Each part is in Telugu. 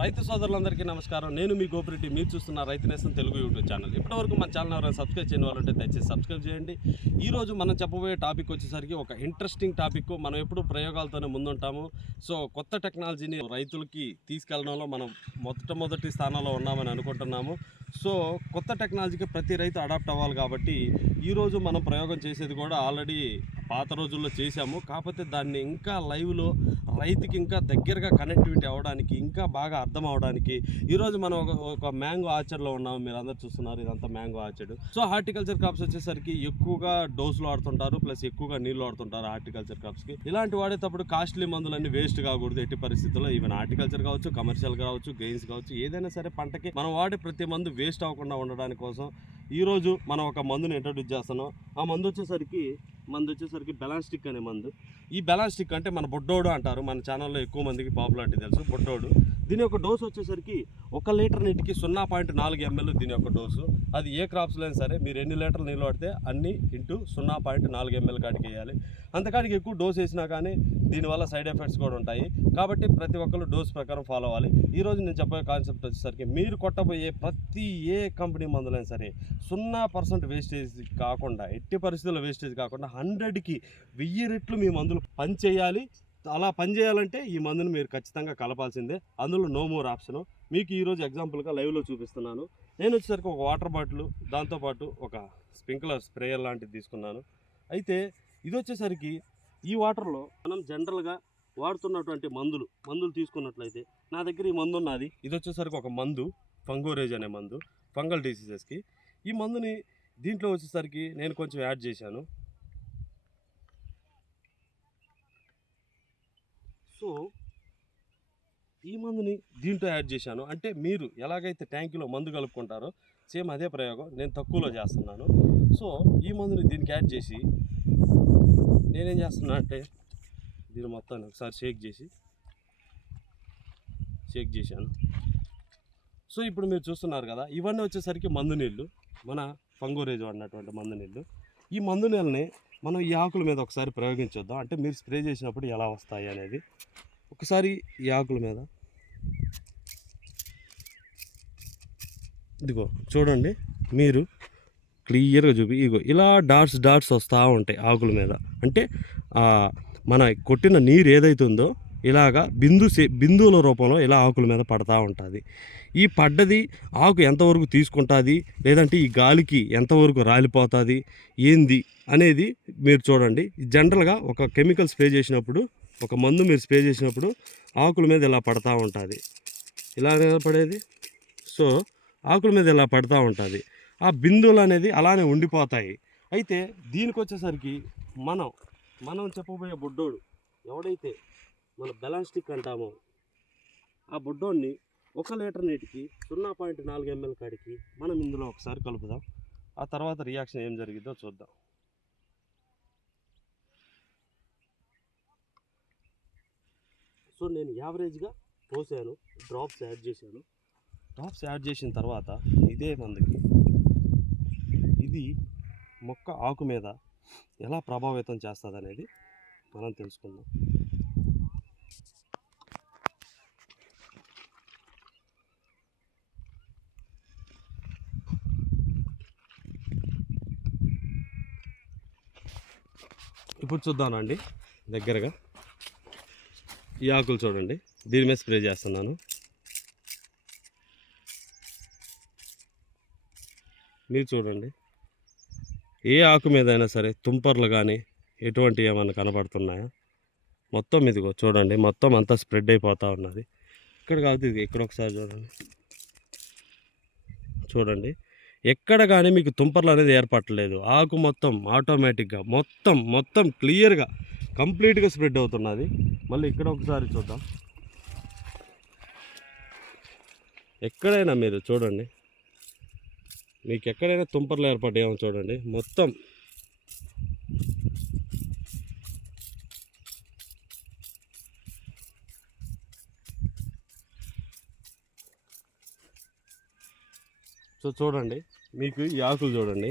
రైతు సోదరులందరికీ నమస్కారం. నేను మీ గోపిరెడ్డి. మీరు చూస్తున్న రైతు నేస్తం తెలుగు యూట్యూబ్ ఛానల్. ఇప్పటివరకు మన ఛానల్ ఎవరైనా సబ్స్క్రైబ్ చేయని వాళ్ళు ఉంటే దయచేసి సబ్స్క్రైబ్ చేయండి. ఈరోజు మనం చెప్పబోయే టాపిక్ వచ్చేసరికి ఒక ఇంట్రెస్టింగ్ టాపిక్. మనం ఎప్పుడు ప్రయోగాలతోనే ముందుంటాము. సో కొత్త టెక్నాలజీని రైతులకి తీసుకెళ్లడంలో మనం మొదటి స్థానంలో ఉన్నామని అనుకుంటున్నాము. సో కొత్త టెక్నాలజీకి ప్రతి రైతు అడాప్ట్ అవ్వాలి కాబట్టి ఈరోజు మనం ప్రయోగం చేసేది కూడా ఆల్రెడీ పాత రోజుల్లో చేశాము. కాకపోతే దాన్ని ఇంకా లైవ్లో రైతుకి ఇంకా దగ్గరగా కనెక్టివిటీ అవ్వడానికి, ఇంకా బాగా అర్థం అవడానికి ఈరోజు మనం ఒక మ్యాంగో ఆర్చర్డ్లో ఉన్నాము. మీరు అందరు చూస్తున్నారు, ఇదంతా mango orchard. So horticulture crops వచ్చేసరికి ఎక్కువగా డోసులు వాడుతుంటారు, ప్లస్ ఎక్కువగా నీళ్ళు వాడుతుంటారు హార్టికల్చర్ క్రాప్స్కి. ఇలాంటి వాడేటప్పుడు కాస్ట్లీ మందులన్నీ వేస్ట్ కాకూడదు ఎట్టి పరిస్థితుల్లో. ఈవెన్ హార్టికల్చర్ కావచ్చు, కమర్షియల్ కావచ్చు, గెయిన్స్ కావచ్చు, ఏదైనా సరే పంటకి మనం వాడే ప్రతి మందు వేస్ట్ అవ్వకుండా ఉండడానికి కోసం ఈరోజు మనం ఒక మందుని ఇంట్రడ్యూస్ చేస్తున్నాం. ఆ మందు వచ్చేసరికి బెలాన్స్టిక్ అనే మందు. ఈ బెలాన్స్టిక్ అంటే మన బొడ్డోడు అంటారు. మన ఛానల్లో ఎక్కువ మందికి పాపులారిటీ తెలుసు, బొడ్డోడు. దీని యొక్క డోసు వచ్చేసరికి 1 లీటర్ నీటికి 0.4 ml దీని యొక్క డోసు. అది ఏ క్రాప్స్లో అయినా సరే మీరు ఎన్ని లీటర్లు నీళ్ళు వాడితే అన్ని ఇంటూ 0.4 ml కాడికి వేయాలి. అంతకాడికి ఎక్కువ డోస్ వేసినా కానీ దీనివల్ల సైడ్ ఎఫెక్ట్స్ కూడా ఉంటాయి. కాబట్టి ప్రతి ఒక్కరు డోస్ ప్రకారం ఫాలో అవ్వాలి. ఈరోజు నేను చెప్పే కాన్సెప్ట్ వచ్చేసరికి మీరు కొట్టబోయే ప్రతి ఏ కంపెనీ మందులైనా సరే 0% వేస్టేజ్ కాకుండా, ఎట్టి పరిస్థితుల్లో వేస్టేజ్ కాకుండా 100కి 1000 రెట్లు మీ మందులు పనిచేయాలి. అలా పనిచేయాలంటే ఈ మందును మీరు ఖచ్చితంగా కలపాల్సిందే. అందులో నో మోర్ ఆప్షను. మీకు ఈరోజు ఎగ్జాంపుల్గా లైవ్లో చూపిస్తున్నాను. నేను వచ్చేసరికి ఒక వాటర్ బాటిల్, దాంతోపాటు ఒక స్ప్రింక్లర్ స్ప్రేయర్ లాంటిది తీసుకున్నాను. అయితే ఇది వచ్చేసరికి ఈ వాటర్లో మనం జనరల్గా వాడుతున్నటువంటి మందులు తీసుకున్నట్లయితే, నా దగ్గర ఈ మందు ఉన్నది. ఇది వచ్చేసరికి ఒక మందు, ఫంగోరేజ్ అనే మందు, ఫంగల్ డిసీజెస్కి. ఈ మందుని దీంట్లో వచ్చేసరికి నేను కొంచెం యాడ్ చేశాను. సో ఈ మందుని దీంట్లో యాడ్ చేశాను. అంటే మీరు ఎలాగైతే ట్యాంకులో మందు కలుపుకుంటారో సేమ్ అదే ప్రయోగం నేను తక్కువలో చేస్తున్నాను. సో ఈ మందుని దీనికి యాడ్ చేసి నేనేం చేస్తున్నా అంటే దీన్ని మొత్తాన్ని ఒకసారి షేక్ చేశాను. సో ఇప్పుడు మీరు చూస్తున్నారు కదా, ఇవన్నీ వచ్చేసరికి మందు నీళ్ళు, మన ఫంగోరేజ్ వాడినటువంటి మందు నీళ్ళు. ఈ మందు నీళ్ళని మనం ఈ ఆకుల మీద ఒకసారి ప్రయోగించొద్దాం. అంటే మీరు స్ప్రే చేసినప్పుడు ఎలా వస్తాయి అనేది ఒకసారి ఈ ఆకుల మీద ఇదిగో చూడండి, మీరు క్లియర్గా ఇగో ఇలా డాట్స్ వస్తూ ఉంటాయి ఆకుల మీద. అంటే మన కొట్టిన నీరు ఏదైతుందో ఇలాగా బిందువుల రూపంలో ఇలా ఆకుల మీద పడతా ఉంటుంది. ఈ పడ్డది ఆకు ఎంతవరకు తీసుకుంటుంది, లేదంటే ఈ గాలికి ఎంతవరకు రాలిపోతుంది ఏంది అనేది మీరు చూడండి. జనరల్గా ఒక కెమికల్ స్ప్రే చేసినప్పుడు, ఒక మందు మీరు స్ప్రే చేసినప్పుడు ఆకుల మీద ఇలా పడతా ఉంటుంది, ఇలా పడేది. సో ఆకుల మీద ఇలా పడతా ఉంటుంది. ఆ బిందువులు అనేది అలానే ఉండిపోతాయి. అయితే దీనికి వచ్చేసరికి మనం చెప్పబోయే బొడ్డోడు ఎవడైతే మన బెలాన్స్టిక్ అంటామో, ఆ బొడ్డోడిని 1 లీటర్ నీటికి 0.4 ml కాడికి మనం ఇందులో ఒకసారి కలుపుదాం. ఆ తర్వాత రియాక్షన్ ఏం జరిగిద్దో చూద్దాం. సో నేను యావరేజ్గా పోసాను, డ్రాప్స్ యాడ్ చేసిన తర్వాత ఇదే మందుకి ఇది మొక్క ఆకు మీద ఎలా ప్రభావితం చేస్తుంది అనేది మనం తెలుసుకుందాం. ఇప్పుడు చూద్దానండి దగ్గరగా. ఈ ఆకులు చూడండి, దీని మీద స్ప్రే చేస్తున్నాను. మీరు చూడండి, ఏ ఆకు మీద అయినా సరే తుంపర్లు కానీ ఎటువంటి ఏమైనా కనబడుతున్నాయా? మొత్తం ఇదిగో చూడండి, మొత్తం అంతా స్ప్రెడ్ అయిపోతూ ఉన్నది. ఇక్కడ కాదు, ఇది ఇక్కడ ఒకసారి చూడండి ఎక్కడ కానీ మీకు తుంపర్లు అనేది ఏర్పడలేదు. ఆకు మొత్తం ఆటోమేటిక్గా మొత్తం క్లియర్గా కంప్లీట్గా స్ప్రెడ్ అవుతున్నది. మళ్ళీ ఇక్కడ ఒకసారి చూద్దాం. ఎక్కడైనా మీరు చూడండి, మీకు ఎక్కడైనా తుంపర్లు ఏర్పడ్డాయేమో చూడండి. మొత్తం సో చూడండి, మీకు ఈ ఆకులు చూడండి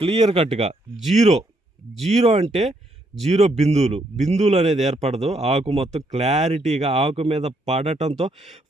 క్లియర్ కట్గా జీరో అంటే జీరో బిందువులు అనేది ఏర్పడదు. ఆకు మొత్తం క్లారిటీగా ఆకు మీద పడటంతో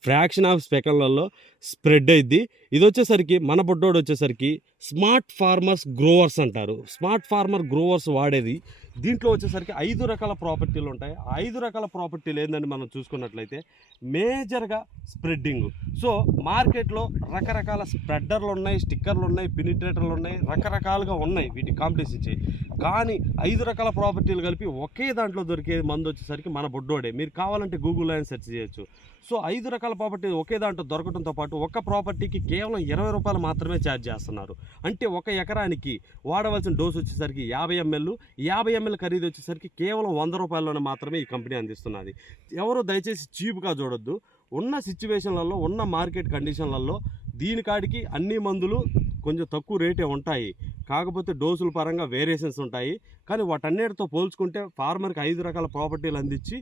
ఫ్రాక్షన్ ఆఫ్ సెకండ్లలో స్ప్రెడ్ అయ్యిద్ది. ఇది వచ్చేసరికి మన బొడ్డోడు వచ్చేసరికి స్మార్ట్ ఫార్మర్స్ గ్రోవర్స్ అంటారు. స్మార్ట్ ఫార్మర్ గ్రోవర్స్ వాడేది. దీంట్లో వచ్చేసరికి 5 రకాల ప్రాపర్టీలు ఉంటాయి. 5 రకాల ప్రాపర్టీలు ఏందని మనం చూసుకున్నట్లయితే మేజర్గా స్ప్రెడ్డింగ్. సో మార్కెట్లో రకరకాల స్ప్రెడ్డర్లు ఉన్నాయి, స్టిక్కర్లు ఉన్నాయి, పెనిట్రేటర్లు ఉన్నాయి, రకరకాలుగా ఉన్నాయి వీటి కాంపిటీషన్ చేయి. కానీ 5 రకాల ప్రాపర్టీలు కలిపి ఒకే దాంట్లో దొరికే మందు వచ్చేసరికి మన బొడ్డోడే. మీరు కావాలంటే గూగుల్లో అయినా సెర్చ్ చేయొచ్చు. సో 5 రకాల ప్రాపర్టీ ఒకే దాంట్లో దొరకడంతో పాటు ఒక్క ప్రాపర్టీకి కేవలం 20 రూపాయలు మాత్రమే ఛార్జ్ చేస్తున్నారు. అంటే 1 ఎకరానికి వాడవలసిన డోసు వచ్చేసరికి 50 ml. 50 ml ఖరీదు వచ్చేసరికి కేవలం 100 రూపాయల్లోనే మాత్రమే ఈ కంపెనీ అందిస్తున్నది. ఎవరు దయచేసి చీప్గా చూడొద్దు. ఉన్న సిచ్యువేషన్లలో, ఉన్న మార్కెట్ కండిషన్లలో దీనికాడికి అన్ని మందులు కొంచెం తక్కువ రేటే ఉంటాయి. కాకపోతే డోసుల పరంగా వేరియేషన్స్ ఉంటాయి. కానీ వాటన్నిటితో పోల్చుకుంటే ఫార్మర్కి 5 రకాల ప్రాపర్టీలు అందించి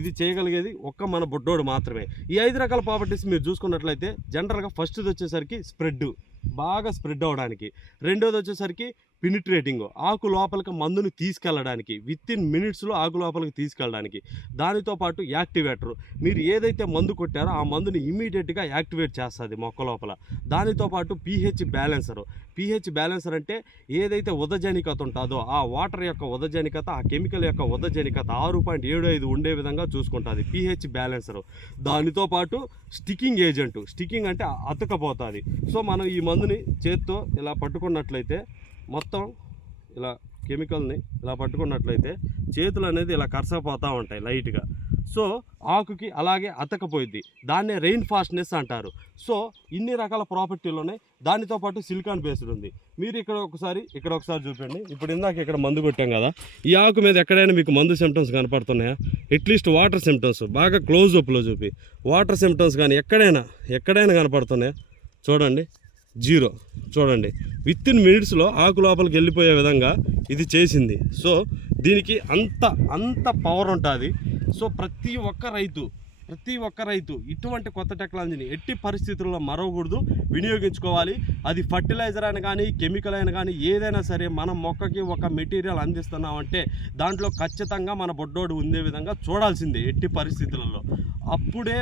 ఇది చేయగలిగేది ఒక్క మన బొడ్డోడు మాత్రమే. ఈ 5 రకాల ప్రాపర్టీస్ మీరు చూసుకున్నట్లయితే జనరల్గా ఫస్ట్ది వచ్చేసరికి బాగా స్ప్రెడ్ అవ్వడానికి, రెండోది వచ్చేసరికి పెనిట్రేటింగ్, ఆకు లోపలికి మందుని తీసుకెళ్ళడానికి, వితిన్ మినిట్స్లో ఆకు లోపలికి తీసుకెళ్ళడానికి. దానితో పాటు యాక్టివేటర్, మీరు ఏదైతే మందు కొట్టారో ఆ మందుని ఇమీడియట్గా యాక్టివేట్ చేస్తుంది మొక్క లోపల. దానితో పాటు పీహెచ్ బ్యాలెన్సర్ అంటే ఏదైతే ఉదజనికత ఉంటుందో ఆ వాటర్ యొక్క ఉదజనికత, ఆ కెమికల్ యొక్క ఉదజనికత 6.75 ఉండే విధంగా చూసుకుంటుంది పీహెచ్ బ్యాలెన్సర్. దానితో పాటు స్టిక్కింగ్ ఏజెంట్, స్టిక్కింగ్ అంటే అతకపోతుంది. సో మనం ఈ మందుని చేత్తో ఇలా పట్టుకున్నట్లయితే మొత్తం ఇలా కెమికల్ని ఇలా పట్టుకున్నట్లయితే చేతులు అనేది ఇలా కరసపోతూ ఉంటాయి లైట్గా. సో ఆకుకి అలాగే అతకపోయిద్ది. దాన్నే రెయిన్ ఫాస్ట్నెస్ అంటారు. సో ఇన్ని రకాల ప్రాపర్టీలు ఉన్నాయి. దానితో పాటు సిలికాన్ బేస్డ్ ఉంది. మీరు ఇక్కడ ఒకసారి చూపండి. ఇప్పుడు ఇందాక ఇక్కడ మందు కొట్టాం కదా, ఈ ఆకు మీద ఎక్కడైనా మీకు మందు సిమ్టమ్స్ కనపడుతున్నాయా? అట్లీస్ట్ వాటర్ సిమ్టమ్స్ బాగా క్లోజ్అప్లో చూపి వాటర్ సిమ్టమ్స్ కానీ ఎక్కడైనా కనపడుతున్నాయా? చూడండి, జీరో. చూడండి, వితిన్ మినిట్స్లో ఆకు లోపలికి వెళ్ళిపోయే విధంగా ఇది చేసింది. సో దీనికి అంత పవర్ ఉంటుంది. సో ప్రతి ఒక్క రైతు ఇటువంటి కొత్త టెక్నాలజీని ఎట్టి పరిస్థితుల్లో మరవకూడదు, వినియోగించుకోవాలి. అది ఫర్టిలైజర్ అయినా కానీ, కెమికల్ అయినా కానీ, ఏదైనా సరే మనం మొక్కకి ఒక మెటీరియల్ అందిస్తున్నామంటే దాంట్లో ఖచ్చితంగా మన బొడ్డోడు ఉండే విధంగా చూడాల్సిందే ఎట్టి పరిస్థితులలో. అప్పుడే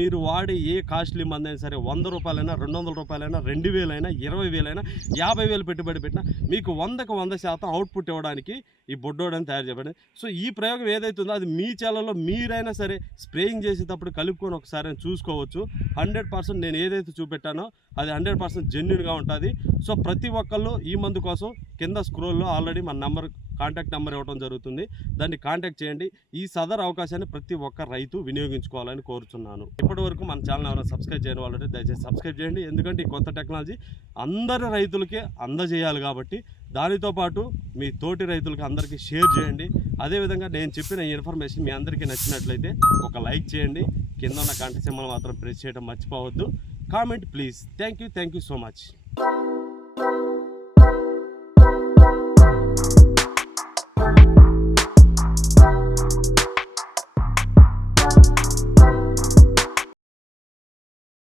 మీరు వాడే ఏ కాస్ట్లీ మందైనా సరే 100 రూపాయలైనా, 200 రూపాయలైనా, 2000 అయినా, 20,000 అయినా, 50,000 పెట్టుబడి పెట్టినా మీకు 100% అవుట్పుట్ ఇవ్వడానికి ఈ బొడ్డోడని తయారు చేయబడి. సో ఈ ప్రయోగం ఏదైతే ఉందో అది మీ చేలలో మీరైనా సరే స్ప్రేయింగ్ చేసేటప్పుడు కలుపుకొని ఒకసారి చూసుకోవచ్చు. 100% నేను ఏదైతే చూపెట్టానో అది 100% జెన్యూన్గా ఉంటుంది. సో ప్రతి ఒక్కళ్ళు ఈ మందు కోసం కింద స్క్రోల్లో ఆల్రెడీ మన కాంటాక్ట్ నెంబర్ ఇవ్వడం జరుగుతుంది. దాన్ని కాంటాక్ట్ చేయండి. ఈ సదర్ అవకాశాన్ని ప్రతి ఒక్క రైతు వినియోగించుకోవాలని కోరుచున్నాను. ఇప్పటివరకు మన ఛానల్ ఎవరైనా సబ్స్క్రైబ్ చేయని వాళ్ళంటే దయచేసి సబ్స్క్రైబ్ చేయండి. ఎందుకంటే ఈ కొత్త టెక్నాలజీ అందరి రైతులకే అందజేయాలి కాబట్టి. దానితో పాటు మీ తోటి రైతులకి అందరికీ షేర్ చేయండి. అదేవిధంగా నేను చెప్పిన ఈ ఇన్ఫర్మేషన్ మీ అందరికీ నచ్చినట్లయితే ఒక లైక్ చేయండి. కింద ఉన్న గంట సింబల్ మాత్రం ప్రెస్ చేయడం మర్చిపోవద్దు. Comment please. Thank you so much.